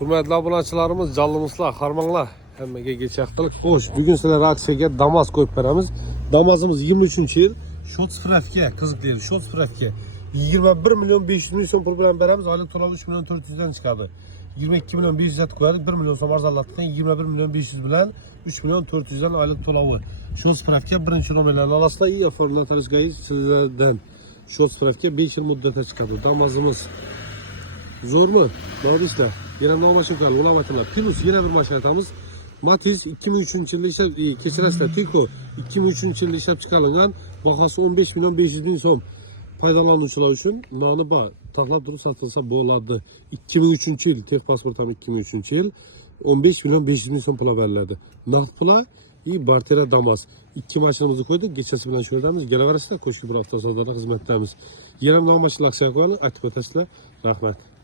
Hürmetli abunatçılarımız, canlımızla, harmanla həmməkə geçəkdilik. Qoş, bugün sizlərə aksiyaya damaz qoyub verəmiz. Damazımız 23-cü il. Şot 0F-yə, şot 21 milyon 500 milyon son pul bilan. Aylık tonalı 3 milyon 400-dən çıxadı. 22 milyon 500 et koyarız. 1 milyon som arzalatıqdan 21 milyon 500 bilen 3 milyon 400'den aylık tolavı. Şos Prefke birinci nomerlerini alasla iyi eforla tarışgayı sizlerden. Şos Prefke 5 yıl müddete çıkardı. Damazımız. Zor mu? Bağırışlar. Zo'rmi? Borishlar. Yana nomashimkal, ulamatilar. Plus yana bir mashina aytamiz. Matiz 2003 yilda ishlab, e, kechirasizlar, Tiko 2003 yilda ishlab chiqarilgan, bahosi 15 million 500 ming so'm. Foydalanuvchilar uchun noni bor, taxlab turib sotilsa bo'ladi. 2003 yil, texpasport ham 2003 yil, 15 million 500 ming so'm pul beriladi. Naqd pula и Bartera Damas. Ikki mashinamizni qo'ydik, kechasi bilan shu yerdamiz. Kelaverasizlar, qo'shki bir avtosozlarda xizmatdamiz. Yana nomashlar aksiya qo'yamiz, aytib o'tasizlar. Rahmat.